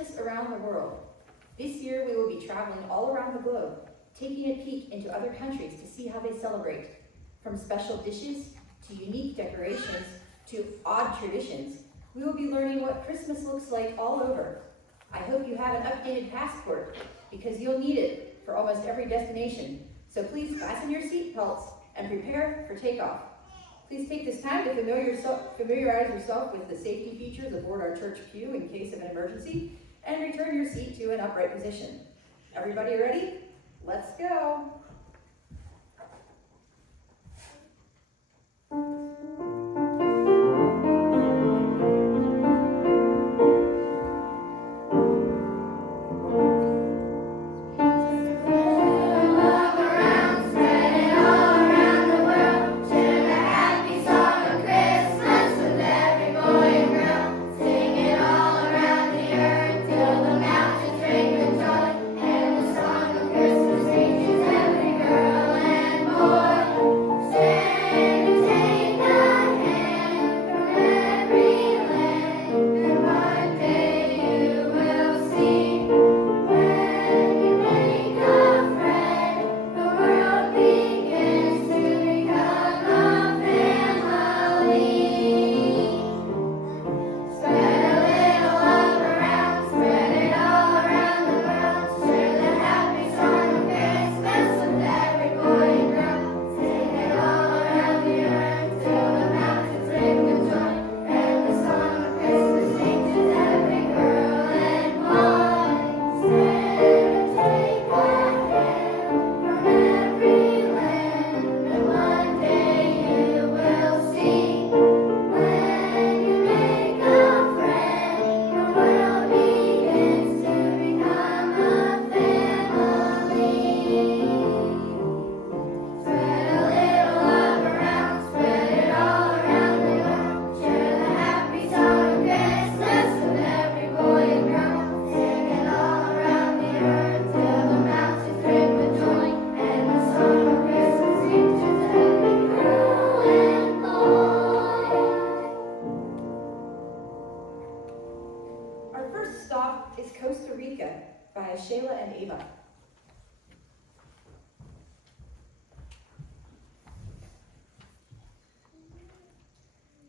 Christmas around the world. This year we will be traveling all around the globe, taking a peek into other countries to see how they celebrate. From special dishes to unique decorations to odd traditions, we will be learning what Christmas looks like all over. I hope you have an updated passport because you'll need it for almost every destination. So please fasten your seat belts and prepare for takeoff. Please take this time to familiarize yourself with the safety features aboard our church pew in case of an emergency, and return your seat to an upright position. Everybody ready? Let's go!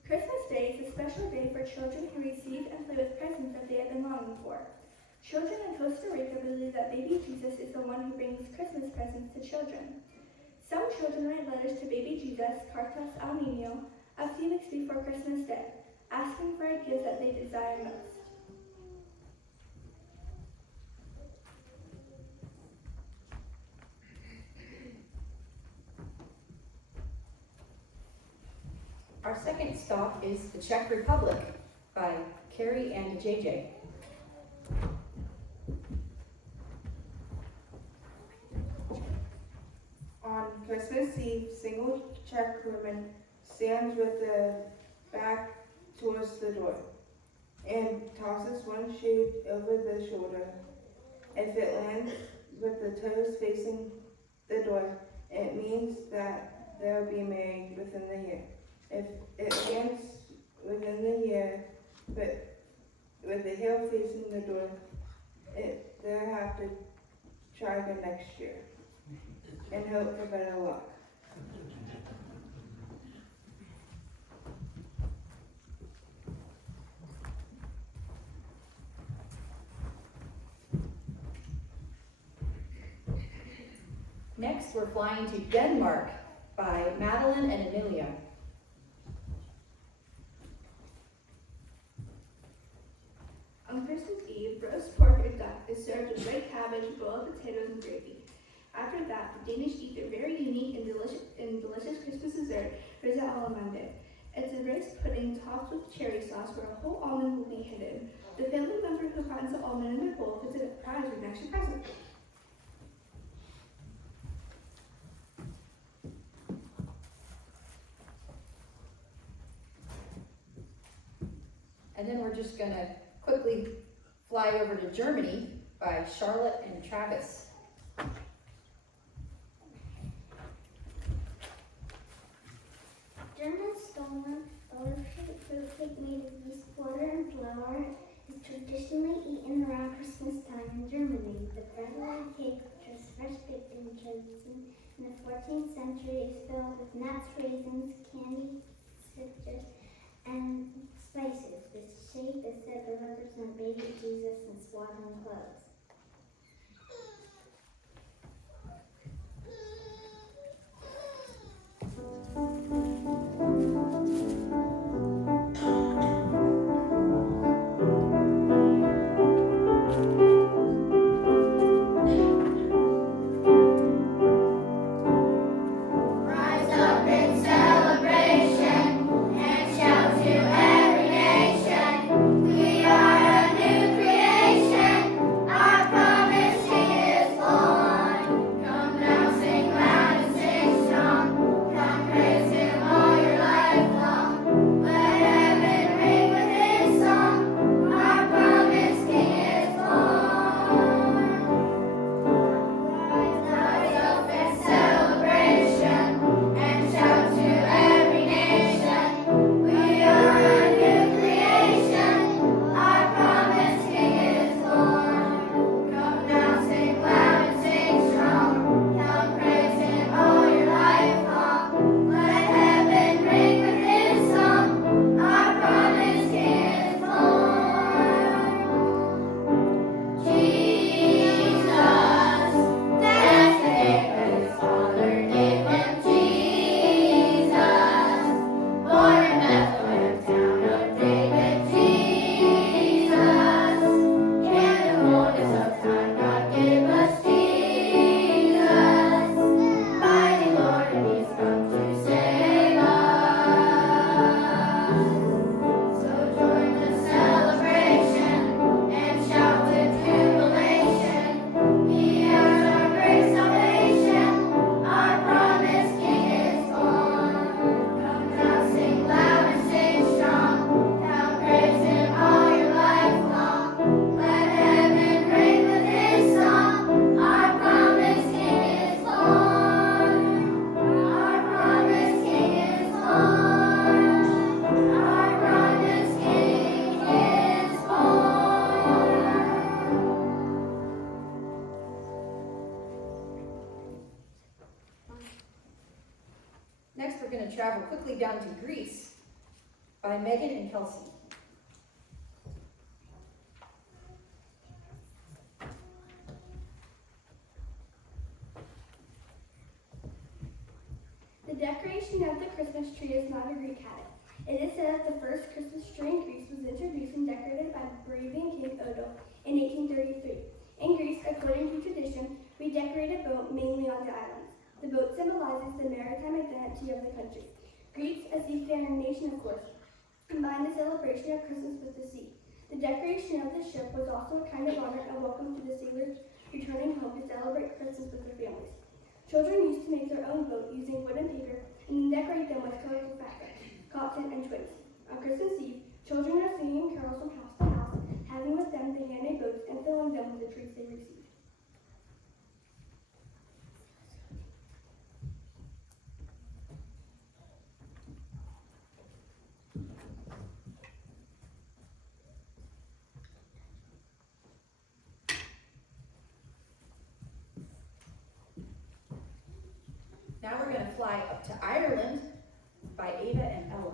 Christmas Day is a special day for children who receive and play with presents that they have been longing for. Children in Costa Rica believe that baby Jesus is the one who brings Christmas presents to children. Some children write letters to baby Jesus, Cartas al Niño, a few weeks before Christmas Day, asking for ideas that they desire most. Our second stop is the Czech Republic by Carrie and JJ. On Christmas Eve, single Czech woman stands with the back towards the door and tosses one shoe over the shoulder. If it lands with the toes facing the door, it means that they'll be married within the year. If it lands within the year, but with the heel facing the door, they'll have to try again next year and hope for better luck. Next, we're flying to Denmark by Madeline and Amelia. On Christmas Eve, roast pork or duck is served with red cabbage, boiled potatoes, and gravy. After that, the Danish eat their very unique and delicious Christmas dessert, Risa Allemande. It's a rice pudding topped with cherry sauce where a whole almond will be hidden. The family member who finds the almond in their bowl gets a prize with an extra present. And then we're just going to quickly fly over to Germany by Charlotte and Travis. German stollen fruit cake made of yeast, water, and flour is traditionally eaten around The bread-like cake, which was first baked in Dresden in the 14th century, is filled with nuts, raisins, candy, citrus, and spices. The shape is said to represent baby Jesus in swaddling clothes. Next, we're going to travel quickly down to Greece by Megan and Kelsey. The decoration of the Christmas tree is not a Greek habit. It is said that the first Christmas tree in Greece was introduced and decorated by Moravian King Odo in 1833. In Greece, according to tradition, we decorate a boat mainly on the islands. The boat symbolizes the maritime identity of the country. Greeks, a seafaring nation of course, combined the celebration of Christmas with the sea. The decoration of the ship was also a kind of honor and welcome to the sailors returning home to celebrate Christmas with their families. Children used to make their own boat using wood and paper and then decorate them with colorful fabric, cotton, and twigs. On Christmas Eve, children are singing carols from house to house, having with them the handmade boats and filling them with the treats they received. Now we're going to fly up to Ireland by Ava and Ella.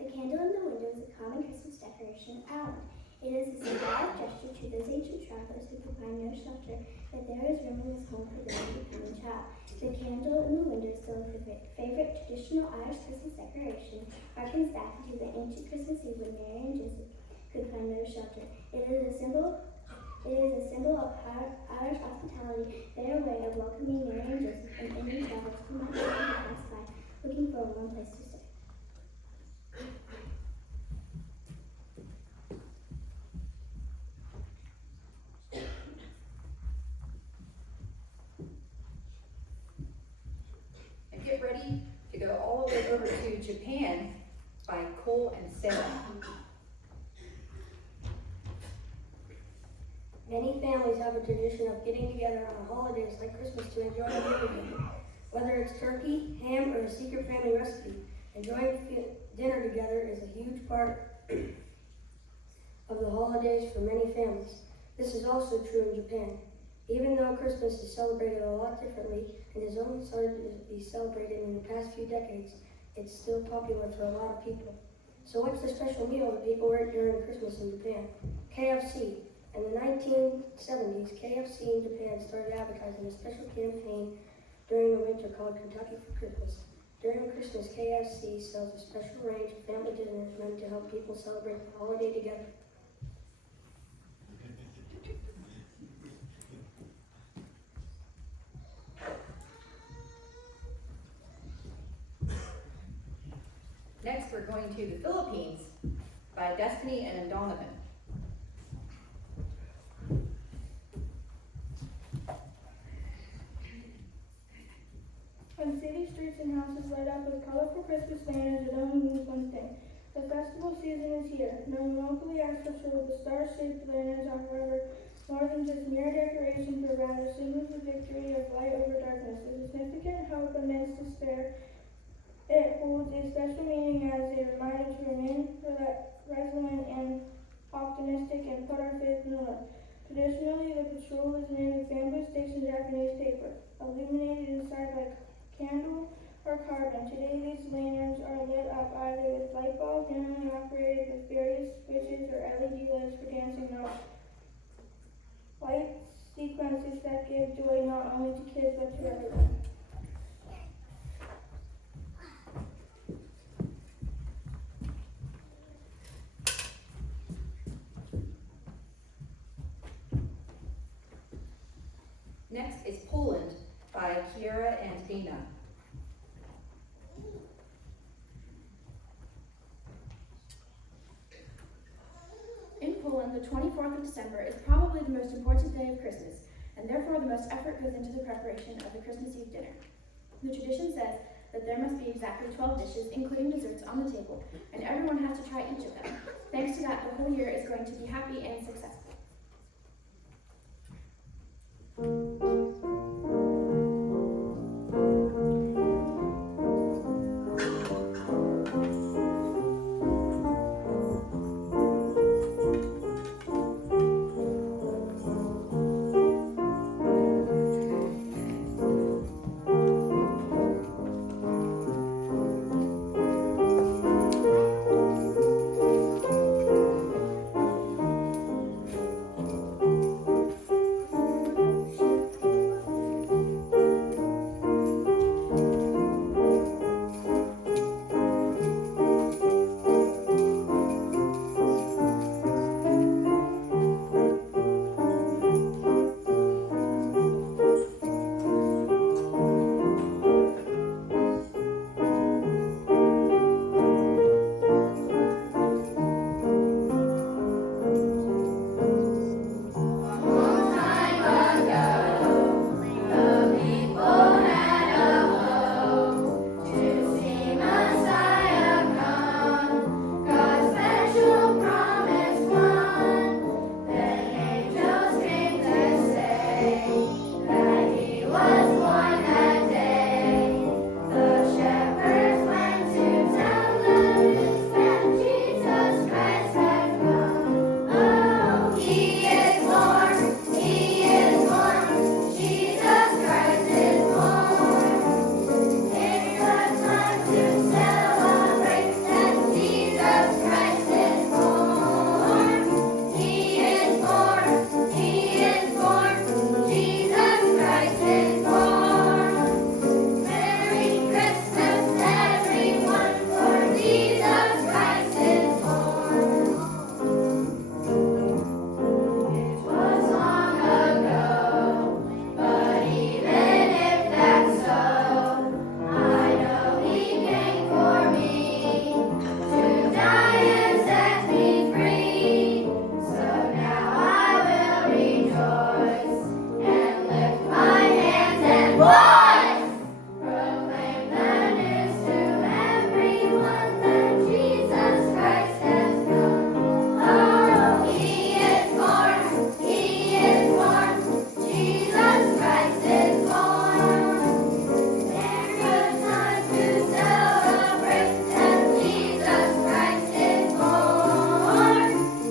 The candle in the window is a common Christmas decoration in Ireland. It is a symbolic gesture to those ancient travelers who could find no shelter, that there is room in his home for the newly coming child. The candle in the window is still a favorite traditional Irish Christmas decoration, harkens back to the ancient Christmas Eve when Mary and Joseph could find no shelter. It is a symbol of Irish hospitality, their way of welcoming Mary and Joseph and any travelers who might pass by looking for a warm place to stay. And get ready to go all the way over to Japan by Cole and Sarah. Many families have a tradition of getting together on holidays like Christmas to enjoy a meal together. Whether it's turkey, ham, or a secret family recipe, enjoying dinner together is a huge part of the holidays for many families. This is also true in Japan. Even though Christmas is celebrated a lot differently and has only started to be celebrated in the past few decades, it's still popular for a lot of people. So what's the special meal that people eat during Christmas in Japan? KFC. In the 1970s, KFC in Japan started advertising a special campaign during the winter called Kentucky for Christmas. During Christmas, KFC sells a special range of family dinners meant to help people celebrate the holiday together. Next, we're going to the Philippines by Destiny and Donovan. When city streets and houses light up with colorful Christmas banners, it only means one thing. The festival season is here. Known locally as the show, the star-shaped lanterns are, however, more than just mere decorations, but rather symbols of victory of light over darkness. A significant hope amidst despair. It holds a special meaning as a reminder to remain resilient and optimistic and put our faith in the Lord. Traditionally, the patrol is made of bamboo sticks and Japanese paper, illuminated inside by candle or carbon. Today, these lanterns are lit up either with light bulbs, generally operated with various switches or LED lights for dancing notes. Light sequences that give joy not only to kids but to everyone. Next is Poland by Kiera and Dana. In Poland, the 24th of December is probably the most important day of Christmas, and therefore the most effort goes into the preparation of the Christmas Eve dinner. The tradition says that there must be exactly 12 dishes, including desserts, on the table, and everyone has to try each of them. Thanks to that, the whole year is going to be happy and successful.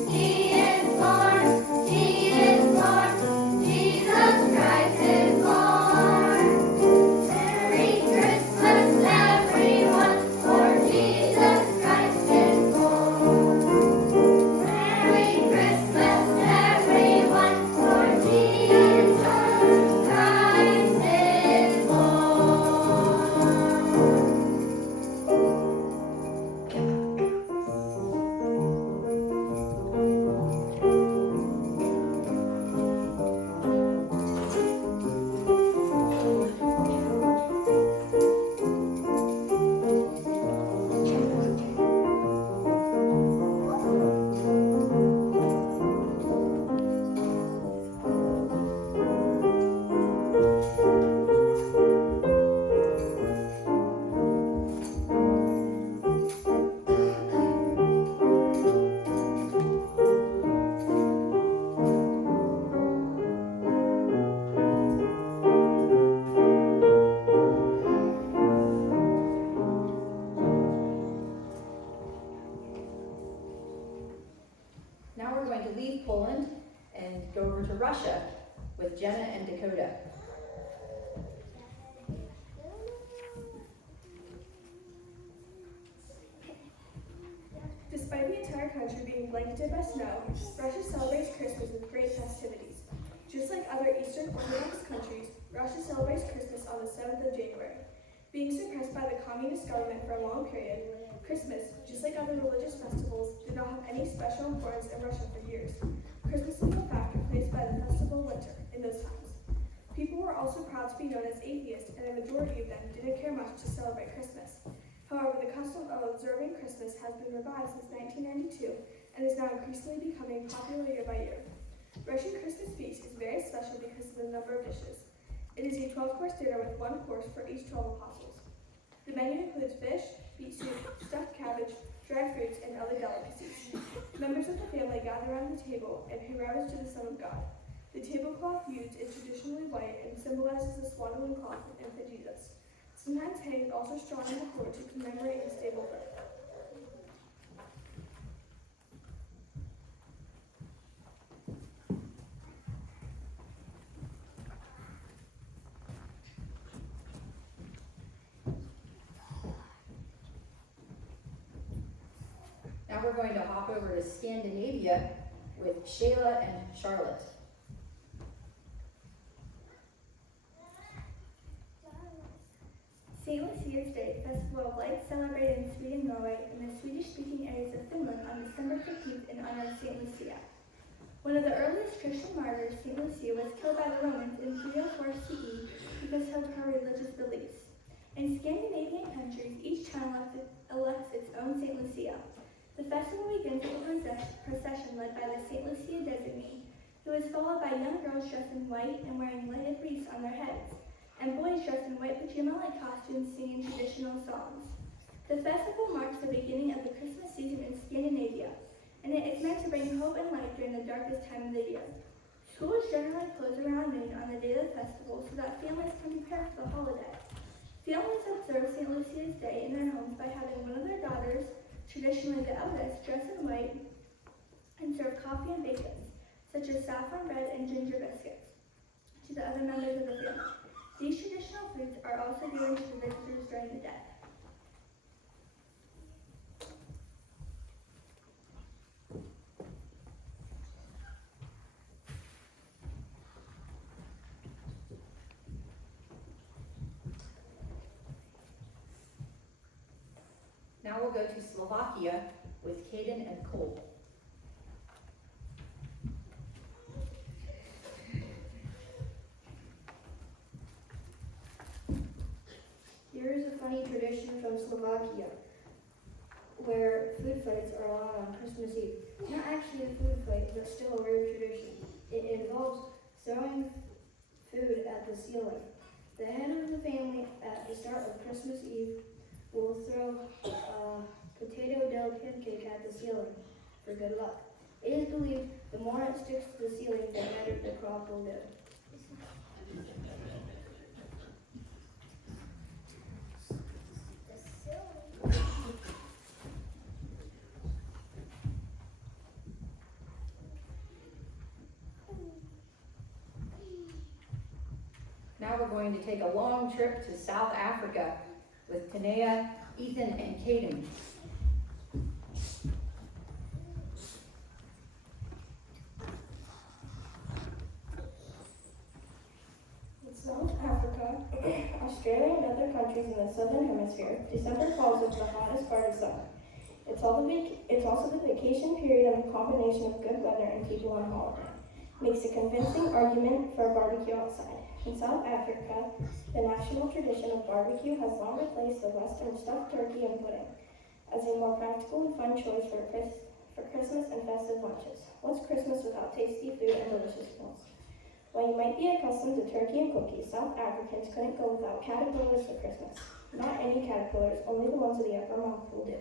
He Russia with Jenna and Dakota. Despite the entire country being blanketed by snow, Russia celebrates Christmas with great festivities. Just like other Eastern Orthodox countries, Russia celebrates Christmas on the 7th of January. Being suppressed by the communist government for a long period, Christmas, just like other religious festivals, did not have any special importance in Russia for years. Christmas was in fact replaced by the festival of winter in those times. People were also proud to be known as atheists, and a majority of them didn't care much to celebrate Christmas. However, the custom of observing Christmas has been revived since 1992 and is now increasingly becoming popular year by year. Russian Christmas feast is very special because of the number of dishes. It is a 12-course dinner with one course for each 12 apostles. The menu includes fish, beet soup, stuffed cabbage, dried fruits, and other delicacies. Members of the family gather around the table and pay reverence to the Son of God. The tablecloth used is traditionally white and symbolizes the swaddling cloth of infant Jesus. Sometimes hay is also strewn on the floor to commemorate his stable birth. Now we're going to hop over to Scandinavia with Shayla and Charlotte. St. Lucia's Day, Festival of Lights, celebrated in Sweden, Norway, and the Swedish-speaking areas of Finland on December 15th in honor of St. Lucia. One of the earliest Christian martyrs, St. Lucia, was killed by the Romans in 304 CE because of her religious beliefs. In Scandinavian countries, each town elects its own St. Lucia. The festival begins with a procession led by the St. Lucia designee, who is followed by young girls dressed in white and wearing lighted wreaths on their heads, and boys dressed in white pajama-like costumes singing traditional songs. The festival marks the beginning of the Christmas season in Scandinavia, and it is meant to bring hope and light during the darkest time of the year. Schools generally close around noon on the day of the festival so that families can prepare for the holiday. Families observe St. Lucia's Day in their homes by having one of their daughters, traditionally the eldest, dress in white and serve coffee and bacon, such as saffron bread and ginger biscuits, to the other members of the family. These traditional foods are also given to the visitors during the day. Now we'll go to Slovakia with Caden and Cole. Here is a funny tradition from Slovakia, where food fights are allowed on Christmas Eve. Not actually a food fight, but still a weird tradition. It involves throwing food at the ceiling. The head of the family at the start of Christmas Eve will throw a potato dough pancake at the ceiling for good luck. It is believed the more it sticks to the ceiling, the better the crop will do. Now we're going to take a long trip to South Africa with Tanea, Ethan, and Caden. In South Africa, Australia, and other countries in the southern hemisphere, December falls into the hottest part of summer. It's also the vacation period and the combination of good weather and people on holiday. Makes a convincing argument for a barbecue outside. In South Africa, the national tradition of barbecue has long replaced the Western stuffed turkey and pudding as a more practical and fun choice for Christmas and festive lunches. What's Christmas without tasty food and delicious meals? While you might be accustomed to turkey and cookies, South Africans couldn't go without caterpillars for Christmas. Not any caterpillars, only the ones with the upper mouth will do.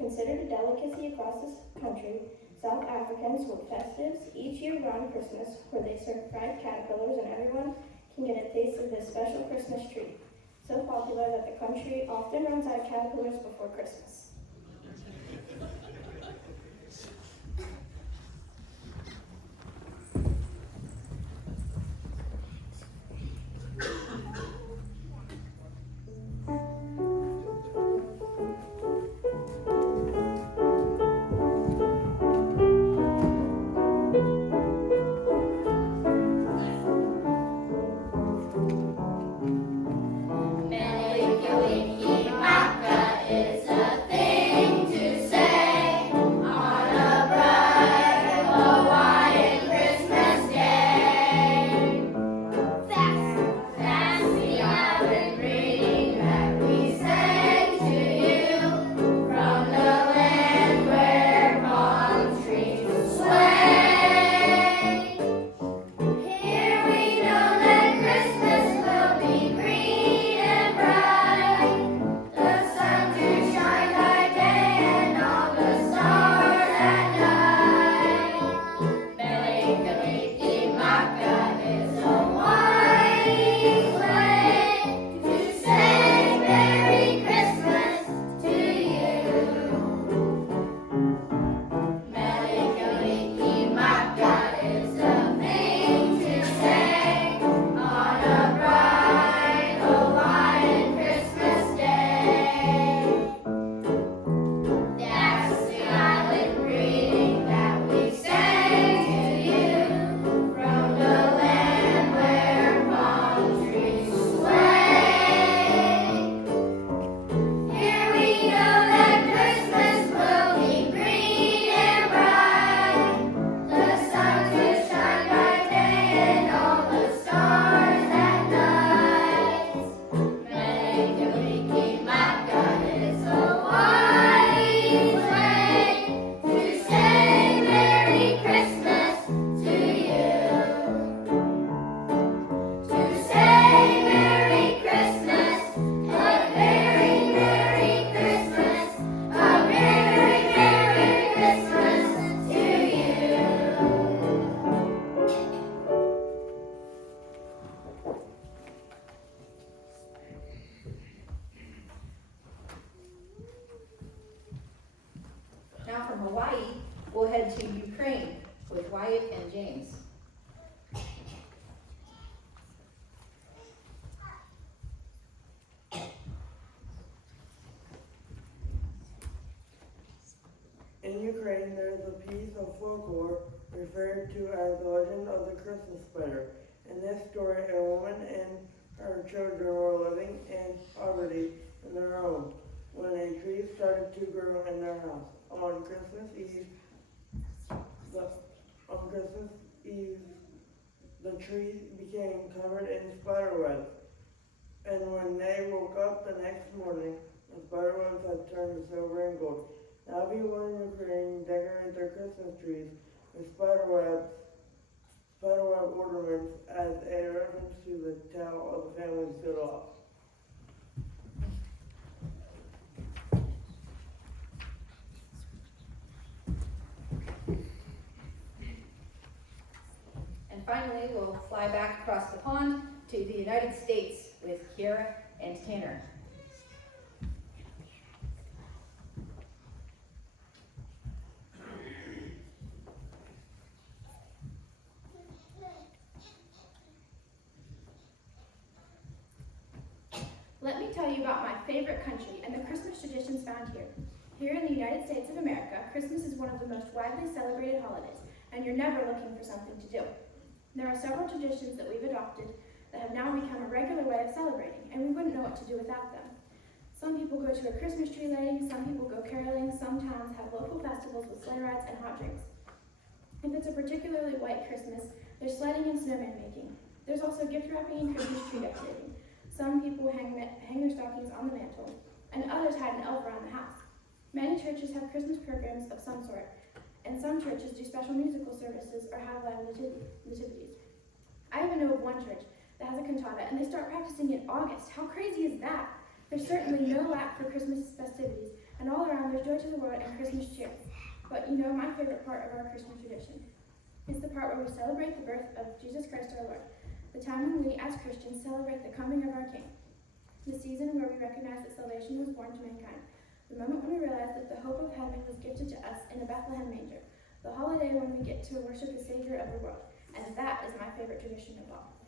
Considered a delicacy across this country, South Africans hold festives each year around Christmas where they serve fried caterpillars and everyone can get a taste of this special Christmas treat. So popular that the country often runs out of caterpillars before Christmas. piece of folklore referred to as the legend of the Christmas spider. In this story, a woman and her children were living in poverty in their home when a tree started to grow in their house. On Christmas Eve, the tree became covered in spider webs. And when they woke up the next morning, the spider webs had turned to silver and gold. Now people in Ukraine decorate their Christmas trees with spider web ornaments as a reference to the tale of the family's good luck. And finally, we'll fly back across the pond to the United States with Kiara and Tanner. Let me tell you about my favorite country and the Christmas traditions found here. Here in the United States of America, Christmas is one of the most widely celebrated holidays, and you're never looking for something to do. There are several traditions that we've adopted that have now become a regular way of celebrating, and we wouldn't know what to do without them. Some people go to a Christmas tree lighting, some people go caroling, some towns have local festivals with sleigh rides and hot drinks. If it's a particularly white Christmas, there's sledding and snowman making. There's also gift wrapping and Christmas tree decorating. Some people hang their stockings on the mantle, and others hide an elf around the house. Many churches have Christmas programs of some sort, and some churches do special musical services or have live nativities. I even know of one church that has a cantata, and they start practicing in August. How crazy is that? There's certainly no lack for Christmas festivities, and all around there's joy to the world and Christmas cheer. But you know, my favorite part of our Christmas tradition is the part where we celebrate the birth of Jesus Christ our Lord, the time when we, as Christians, celebrate the coming of our King, the season where we recognize that salvation was born to mankind, the moment when we realize that the hope of heaven was gifted to us in a Bethlehem manger, the holiday when we get to worship the Savior of the world, and that is my favorite tradition of all.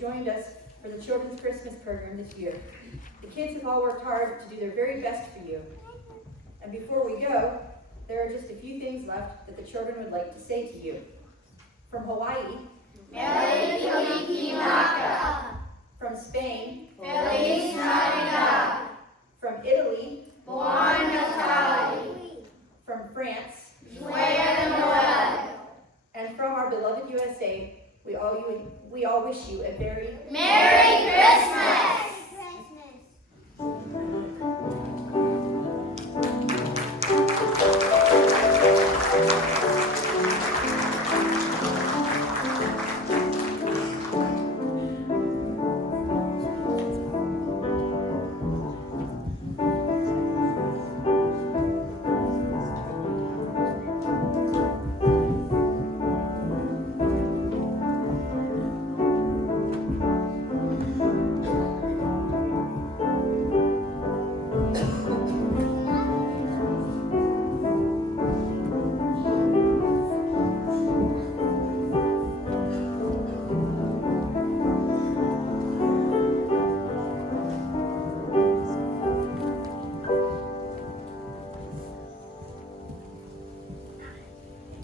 joined us for the Children's Christmas program this year. The kids have all worked hard to do their very best for you. And before we go, there are just a few things left that the children would like to say to you. From Hawaii, Mele Kalikimaka. from Spain, Feliz Navidad. from Italy,